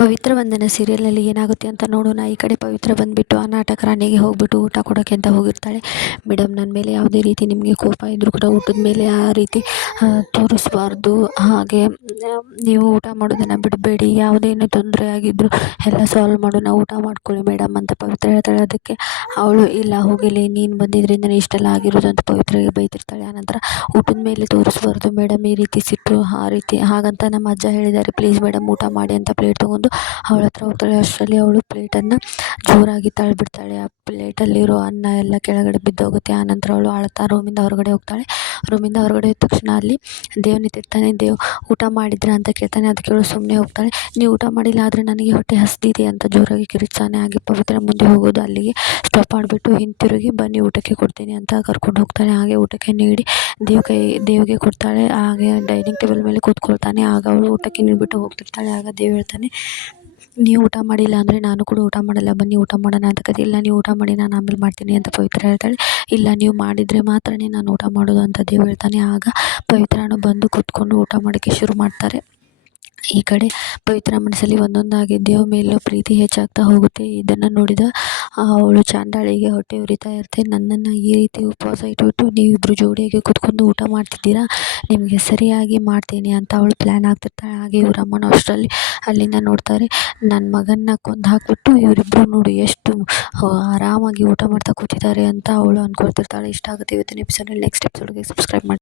ಪವಿತ್ರ ವಂದನ ಸೀರಿಯಲ್ನಲ್ಲಿ ಏನಾಗುತ್ತೆ ಅಂತ ನೋಡೋಣ. ಈ ಕಡೆ ಪವಿತ್ರ ಬಂದುಬಿಟ್ಟು ಆ ನಾಟಕ ರಾಣಿಗೆ ಹೋಗ್ಬಿಟ್ಟು ಊಟ ಕೊಡೋಕ್ಕೆ ಅಂತ ಹೋಗಿರ್ತಾಳೆ. ಮೇಡಮ್, ನನ್ನ ಮೇಲೆ ಯಾವುದೇ ರೀತಿ ನಿಮಗೆ ಕೋಪ ಇದ್ದರೂ ಕೂಡ ಊಟದ ಮೇಲೆ ಆ ರೀತಿ ತೋರಿಸ್ಬಾರ್ದು. ಹಾಗೆ ನೀವು ಊಟ ಮಾಡೋದನ್ನು ಬಿಡಬೇಡಿ. ಯಾವುದೇನು ತೊಂದರೆ ಆಗಿದ್ದರೂ ಎಲ್ಲ ಸಾಲ್ವ್ ಮಾಡೋಣ, ಊಟ ಮಾಡ್ಕೊಳ್ಳಿ ಮೇಡಮ್ ಅಂತ ಪವಿತ್ರ ಹೇಳ್ತಾಳೆ. ಅದಕ್ಕೆ ಅವಳು ಇಲ್ಲ ಹೋಗಿಲಿ, ನೀನು ಬಂದಿದ್ದರಿಂದ ಇಷ್ಟೆಲ್ಲ ಆಗಿರೋದು ಅಂತ ಪವಿತ್ರಿಗೆ ಬೈತಿರ್ತಾಳೆ. ಆನಂತರ ಊಟದ ಮೇಲೆ ತೋರಿಸ್ಬಾರ್ದು ಮೇಡಮ್, ಈ ರೀತಿ ಸಿಟ್ಟು ಆ ರೀತಿ ಹಾಗಂತ ನಮ್ಮ ಅಜ್ಜ ಹೇಳಿದ್ದಾರೆ, ಪ್ಲೀಸ್ ಮೇಡಮ್ ಊಟ ಮಾಡಿ ಅಂತ ಪ್ಲೇಟ್ ತೊಗೊಂಡು ಅವಳ ಹತ್ರ ಹೋಗ್ತಾಳೆ. ಅಷ್ಟರಲ್ಲಿ ಅವಳು ಪ್ಲೇಟನ್ನು ಜೋರಾಗಿ ತಳ್ಳಿಬಿಡ್ತಾಳೆ. ಆ ಪ್ಲೇಟಲ್ಲಿರೋ ಅನ್ನ ಎಲ್ಲ ಕೆಳಗಡೆ ಬಿದ್ದೋಗುತ್ತೆ. ಆನಂತರ ಅವಳು ಅಳ್ತಾ ರೂಮಿಂದ ಹೊರಗಡೆ ಹೋಗ್ತಾಳೆ. ರೂಮಿಂದ ಹೊರಗಡೆ ಹೋದ ತಕ್ಷಣ ಅಲ್ಲಿ ದೇವ್ ನಿಂತಿರ್ತಾನೆ. ದೇವ್ ಊಟ ಮಾಡಿದ್ರಾ ಅಂತ ಕೇಳ್ತಾನೆ. ಅದಕ್ಕೆ ಅವಳು ಸುಮ್ಮನೆ ಹೋಗ್ತಾಳೆ. ನೀವು ಊಟ ಮಾಡಿಲ್ಲ, ಆದರೆ ನನಗೆ ಹೊಟ್ಟೆ ಹಸ್ದಿದೆ ಅಂತ ಜೋರಾಗಿ ಕಿರಿಚಾನೆ. ಹಾಗೆ ಪವಿತ್ರ ಮುಂದೆ ಹೋಗೋದು ಅಲ್ಲಿಗೆ ಸ್ಟಾಪ್ ಮಾಡಿಬಿಟ್ಟು ಹಿಂತಿರುಗಿ ಬನ್ನಿ ಊಟಕ್ಕೆ ಕೊಡ್ತೀನಿ ಅಂತ ಕರ್ಕೊಂಡು ಹೋಗ್ತಾಳೆ. ಹಾಗೆ ಊಟಕ್ಕೆ ನೀಡಿ ದೇವ್ಗೆ ಕೊಡ್ತಾಳೆ. ಹಾಗೆ ಡೈನಿಂಗ್ ಟೇಬಲ್ ಮೇಲೆ ಕೂತ್ಕೊಳ್ತಾನೆ. ಆಗ ಅವಳು ಊಟಕ್ಕೆ ನೀಡಿಬಿಟ್ಟು ಹೋಗ್ತಿರ್ತಾಳೆ. ಆಗ ದೇವ್ ಹೇಳ್ತಾನೆ, ನೀವು ಊಟ ಮಾಡಿಲ್ಲ ಅಂದರೆ ನಾನು ಕೂಡ ಊಟ ಮಾಡಲ್ಲ, ಬನ್ನಿ ಊಟ ಮಾಡೋಣ ಅಂತ ಕತೆ. ಇಲ್ಲ, ನೀವು ಊಟ ಮಾಡಿ, ನಾನು ಆಮೇಲೆ ಮಾಡ್ತೀನಿ ಅಂತ ಪವಿತ್ರ ಹೇಳ್ತಾಳೆ. ಇಲ್ಲ, ನೀವು ಮಾಡಿದರೆ ಮಾತ್ರನೇ ನಾನು ಊಟ ಮಾಡೋದು ಅಂತ ದೇವ್ ಹೇಳ್ತಾನೆ. ಆಗ ಪವಿತ್ರನು ಬಂದು ಕೂತ್ಕೊಂಡು ಊಟ ಮಾಡೋಕ್ಕೆ ಶುರು ಮಾಡ್ತಾರೆ. ಈ ಕಡೆ ಪವಿತ್ರ ಮನಸ್ಸಲ್ಲಿ ಒಂದೊಂದಾಗಿ ದೇವ್ ಮೇಲೂ ಪ್ರೀತಿ ಹೆಚ್ಚಾಗ್ತಾ ಹೋಗುತ್ತೆ. ಇದನ್ನು ನೋಡಿದ ಅವಳು ಚಾಂಡಾಳಿಗೆ ಹೊಟ್ಟೆ ಉರಿತಾ ಇರುತ್ತೆ. ನನ್ನನ್ನು ಈ ರೀತಿ ಉಪವಾಸ ಇಟ್ಬಿಟ್ಟು ನೀವಿಬ್ಬರು ಜೋಡಿಯಾಗಿ ಕೂತ್ಕೊಂಡು ಊಟ ಮಾಡ್ತಿದ್ದೀರಾ, ನಿಮಗೆ ಸರಿಯಾಗಿ ಮಾಡ್ತೀನಿ ಅಂತ ಅವಳು ಪ್ಲ್ಯಾನ್ ಆಗ್ತಿರ್ತಾಳೆ. ಹಾಗೆ ಇವ್ರ ಅಮ್ಮನೂ ಅಷ್ಟರಲ್ಲಿ ಅಲ್ಲಿಂದ ನೋಡ್ತಾರೆ. ನನ್ನ ಮಗನ್ನ ಕೊಂದು ಹಾಕ್ಬಿಟ್ಟು ಇವರಿಬ್ಬರು ನೋಡು ಎಷ್ಟು ಆರಾಮಾಗಿ ಊಟ ಮಾಡ್ತಾ ಕೂತಿದ್ದಾರೆ ಅಂತ ಅವಳು ಅಂದ್ಕೊಳ್ತಿರ್ತಾಳೆ. ಇಷ್ಟ ಆಗುತ್ತೆ ಇವತ್ತಿನ ಎಪಿಸೋಡಲ್ಲಿ. ನೆಕ್ಸ್ಟ್ ಎಪಿಸೋಡ್ಗೆ ಸಬ್ಸ್ಕ್ರೈಬ್ ಮಾಡಿ.